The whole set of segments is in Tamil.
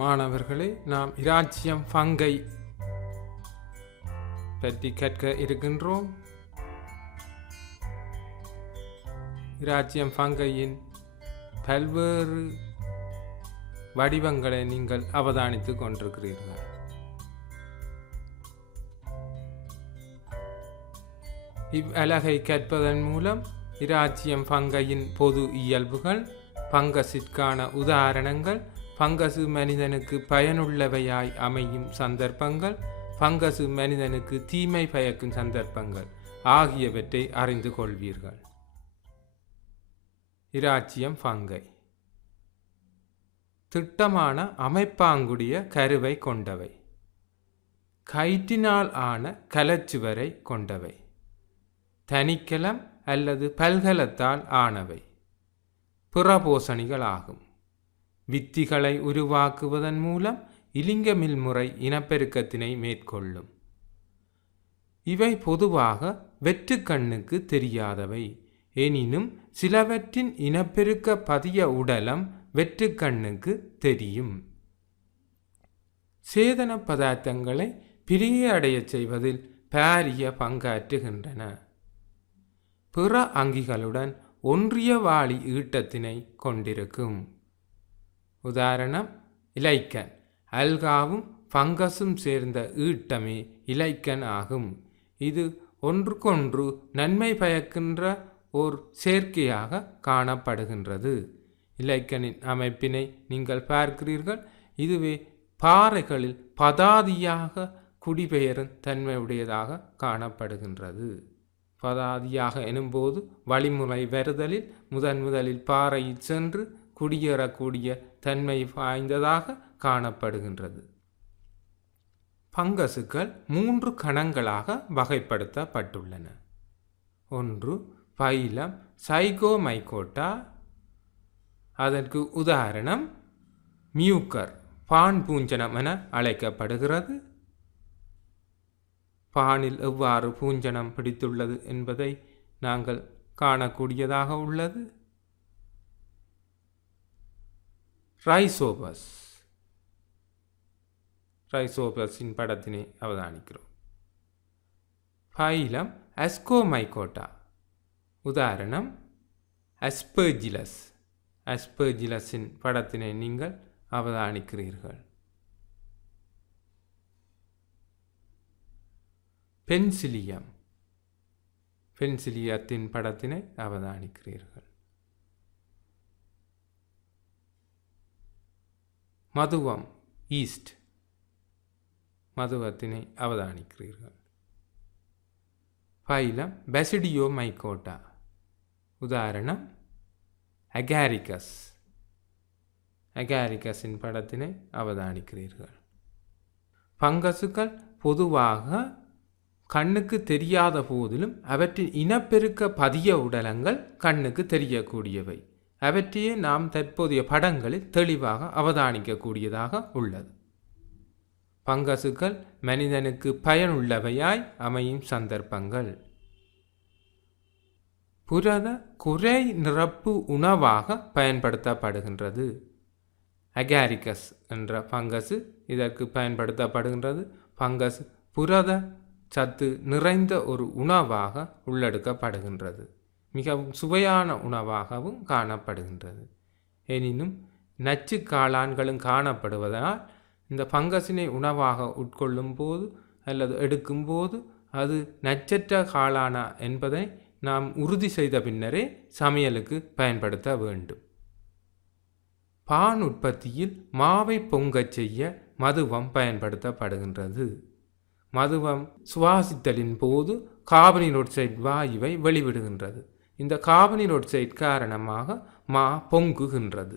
மாணவர்களே, நாம் இராச்சியம் ஃபங்கை பற்றி கற்க இருக்கின்றோம். இராச்சியம் ஃபங்கையின் பல்வேறு வடிவங்களை நீங்கள் அவதானித்துக் கொண்டிருக்கிறீர்கள். இவ்வலகை கற்பதன் மூலம் இராச்சியம் ஃபங்கையின் பொது இயல்புகள், பங்கஸிற்கான உதாரணங்கள், பங்கசு மனிதனுக்கு பயனுள்ளவையாய் அமையும் சந்தர்ப்பங்கள், பங்கசு மனிதனுக்கு தீமை பயக்கும் சந்தர்ப்பங்கள் ஆகியவற்றை அறிந்து கொள்வீர்கள். இராச்சியம் ஃபங்கை திட்டமான அமைப்பாங்குடைய கருவை கொண்டவை, கயிற்றினால் ஆன கலச்சுவரை கொண்டவை, தனிக்கலம் அல்லது பல்கலத்தால் ஆனவை, புறபோசணிகள் ஆகும். வித்திகளை உருவாக்குவதன் மூலம் இலிங்கமில் முறை இனப்பெருக்கத்தினை மேற்கொள்ளும். இவை பொதுவாக வெற்று கண்ணுக்கு தெரியாதவை. எனினும் சிலவற்றின் இனப்பெருக்க பதிய உடலம் வெற்று கண்ணுக்கு தெரியும். சேதன பதார்த்தங்களை பிரிய செய்வதில் பாரிய பங்காற்றுகின்றன. பிற அங்கிகளுடன் ஒன்றிய வாளி ஈட்டத்தினை கொண்டிருக்கும். உதாரணம், இலைக்கன். அல்காவும் பங்கஸும் சேர்ந்த ஈட்டமே இலைக்கன் ஆகும். இது ஒன்றுக்கொன்று நன்மை பயக்கின்ற ஓர் சேர்க்கையாக காணப்படுகின்றது. இலைக்கனின் அமைப்பினை நீங்கள் பார்க்கிறீர்கள். இதுவே பாறைகளில் பதாதியாக குடிபெயரும் தன்மையுடையதாக காணப்படுகின்றது. பதாதியாக எனும்போது வழிமுறை வருதலில் முதலில் பாறையில் சென்று குடியேறக்கூடிய தன்மை வாய்ந்ததாக காணப்படுகின்றது. பங்கசுகள் 3 கணங்களாக வகைப்படுத்தப்பட்டுள்ளன. ஒன்று பைலம் சைகோமைகோட்டா. அதற்கு உதாரணம் மியூக்கர், பான் பூஞ்சனம் என அழைக்கப்படுகிறது. பானில் எவ்வாறு பூஞ்சனம் பிடித்துள்ளது என்பதை நாங்கள் காணக்கூடியதாக உள்ளது. ரைசோபஸ், ரைசோபஸின் படத்தினை அவதானிக்கிறோம். பைலம் அஸ்கோமைகோட்டா. உதாரணம் அஸ்பெர்ஜிலஸ். அஸ்பெர்ஜிலஸின் படத்தினை நீங்கள் அவதானிக்கிறீர்கள். பென்சிலியம், பென்சிலியத்தின் படத்தினை அவதானிக்கிறீர்கள். மதுவம் ஈஸ்ட், மதுவத்தினை அவதானிக்கிறீர்கள். பைலம் பெசிடியோமைகோட்டா. உதாரணம் அகாரிகஸ். அகாரிகஸின் படத்தினை அவதானிக்கிறீர்கள். பங்கசுகள் பொதுவாக கண்ணுக்கு தெரியாத போதிலும் அவற்றின் இனப்பெருக்க பதிய உடலங்கள் கண்ணுக்கு தெரியக்கூடியவை. அவற்றையே நாம் தற்போதைய படங்களில் தெளிவாக அவதானிக்கக்கூடியதாக உள்ளது. பங்கசுகள் மனிதனுக்கு பயனுள்ளவையாய் அமையும் சந்தர்ப்பங்கள். புரத குறை நிரப்பு உணவாக பயன்படுத்தப்படுகின்றது. அகாரிகஸ் என்ற பங்கசு இதற்கு பயன்படுத்தப்படுகின்றது. பங்கஸ் புரத சத்து நிறைந்த ஒரு உணவாக உள்ளெடுக்கப்படுகின்றது. மிகவும் சுவையான உணவாகவும் காணப்படுகின்றது. எனினும் நச்சு காளான்களும் காணப்படுவதால் இந்த பங்கசினை உணவாக உட்கொள்ளும் போது அல்லது எடுக்கும்போது அது நச்சற்ற காளானா என்பதை நாம் உறுதி செய்த பின்னரே சமையலுக்கு பயன்படுத்த வேண்டும். பான் உற்பத்தியில் மாவை பொங்கச் செய்ய மதுவம் பயன்படுத்தப்படுகின்றது. மதுவம் சுவாசித்தலின் போது கார்பன் ஆக்சைடு வாயுவை வெளிவிடுகின்றது. இந்த கார்பன் ஆக்சைடு காரணமாக மா பொங்குகின்றது.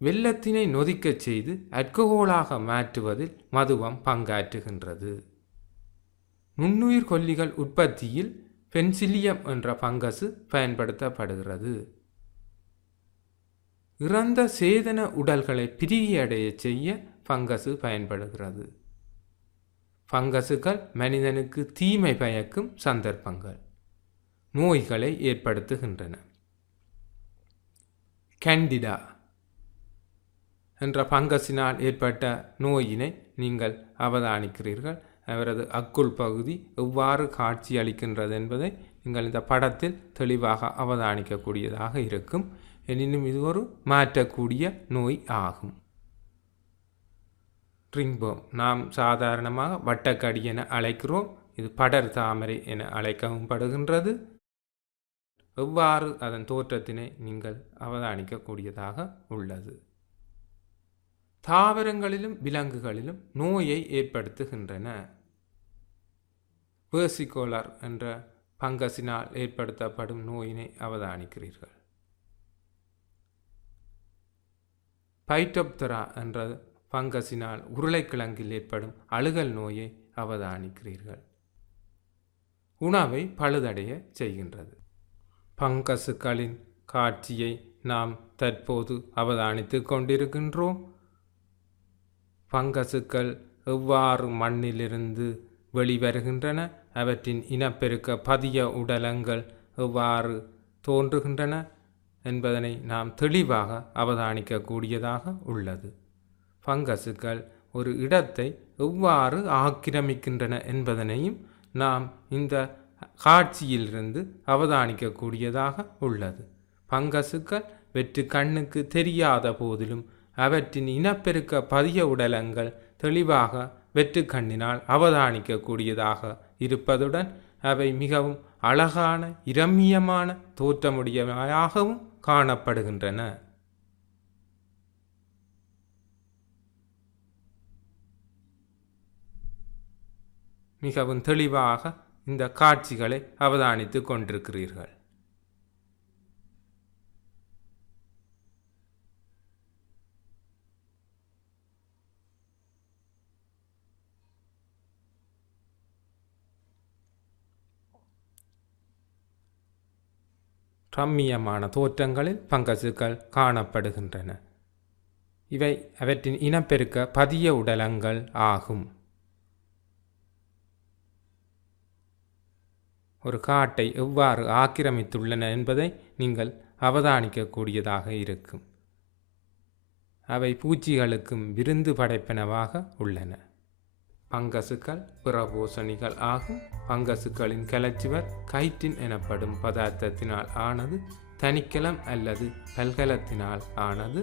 வெல்லத்தினை நொதிக்கச் செய்து அல்கஹோலாக மாற்றுவதில் மதுவம் பங்காற்றுகின்றது. நுண்ணுயிர் கொல்லிகள் உற்பத்தியில் பென்சிலியம் என்ற பங்கசு பயன்படுத்தப்படுகிறது. இறந்த சேதன உடல்களை பிரியடைய செய்ய பங்கசு பயன்படுகிறது. பங்கசுகள் மனிதனுக்கு தீமை பயக்கும் சந்தர்ப்பங்கள், நோய்களை ஏற்படுத்துகின்றன. கேண்டிடா என்ற பங்கஸினால் ஏற்பட்ட நோயினை நீங்கள் அவதானிக்கிறீர்கள். அவரது அக்குள் பகுதி எவ்வாறு காட்சி அளிக்கின்றது என்பதை நீங்கள் இந்த படத்தில் தெளிவாக அவதானிக்கக்கூடியதாக இருக்கும். எனினும் இது ஒரு மாற்றக்கூடிய நோய் ஆகும். ரிங்போம் நாம் சாதாரணமாக வட்டக்கடி என அழைக்கிறோம். இது படர் தாமரை என அழைக்கவும் படுகின்றது. எவ்வாறு அதன் தோற்றத்தினை நீங்கள் அவதானிக்கக்கூடியதாக உள்ளது. தாவரங்களிலும் விலங்குகளிலும் நோயை ஏற்படுத்துகின்றன. வெர்சிகோலர் என்ற பங்கஸினால் ஏற்படுத்தப்படும் நோயினை அவதானிக்கிறீர்கள். பைட்டோப்தரா என்ற பங்கஸினால் உருளைக்கிழங்கில் ஏற்படும் அழுகல் நோயை அவதானிக்கிறீர்கள். உணவை பழுதடைய செய்கின்றது. பங்கஸுகளின் காட்சியை நாம் தற்போது அவதானித்து கொண்டிருக்கின்றோம். பங்கஸுகள் எவ்வாறு மண்ணிலிருந்து வெளிவருகின்றன, அவற்றின் இனப்பெருக்க பதிய உடலங்கள் எவ்வாறு தோன்றுகின்றன என்பதனை நாம் தெளிவாக அவதானிக்கக்கூடியதாக உள்ளது. பங்கஸுகள் ஒரு இடத்தை எவ்வாறு ஆக்கிரமிக்கின்றன என்பதனையும் நாம் இந்த காட்சியிலிருந்து அவதானிக்கக்கூடியதாக உள்ளது. பங்கஸுகள் வெற்று கண்ணுக்கு தெரியாத போதிலும் அவற்றின் இனப்பெருக்க பதிய உடலங்கள் தெளிவாக வெற்று கண்ணினால் அவதானிக்கக்கூடியதாக இருப்பதுடன் அவை மிகவும் அழகான இரம்மியமான தோற்றமுடையவையாகவும் காணப்படுகின்றன. மிகவும் தெளிவாக இந்த காட்சிகளை அவதானித்து கொண்டிருக்கிறீர்கள். ரம்மியமான தோற்றங்களில் பங்கஸுகள் காணப்படுகின்றன. இவை அவற்றின் இனப்பெருக்க பதிய உடலங்கள் ஆகும். ஒரு காட்டை எவ்வாறு ஆக்கிரமித்துள்ளன என்பதை நீங்கள் அவதானிக்கக்கூடியதாக இருக்கும். அவை பூச்சிகளுக்கும் விருந்து படைப்பனவாக உள்ளன. பங்கஸுகள் பிறபோசணிகள் ஆகும். பங்கஸுகளின் கலச்சுவர் கைட்டின் எனப்படும் பதார்த்தத்தினால் ஆனது, தனிக்கலம் அல்லது பல்கலத்தினால் ஆனது.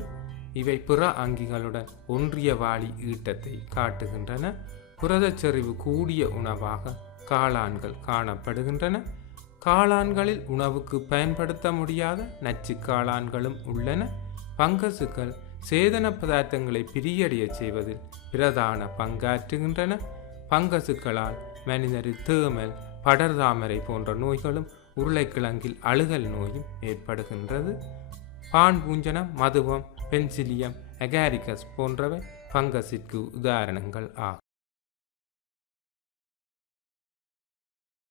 இவை பிற அங்கிகளுடன் ஒன்றிய வாளி ஈட்டத்தை காட்டுகின்றன. புரதச்செறிவு கூடிய உணவாக காளான்கள் காணப்படுகின்றன. காளான்களில் உணவுக்கு பயன்படுத்த முடியாத நச்சு காளான்களும் உள்ளன. பங்கஸுகள் சேதன பதார்த்தங்களை பிரியடைய செய்வதில் பிரதான பங்காற்றுகின்றன. பங்கஸுகளால் மனிதரில் தேமல், படர்தாமரை போன்ற நோய்களும் உருளைக்கிழங்கில் அழுகல் நோயும் ஏற்படுகின்றது. பான் பூஞ்சனம், மதுவம், பென்சிலியம், அகாரிகஸ் போன்றவை பங்கஸிற்கு உதாரணங்கள் ஆகும்.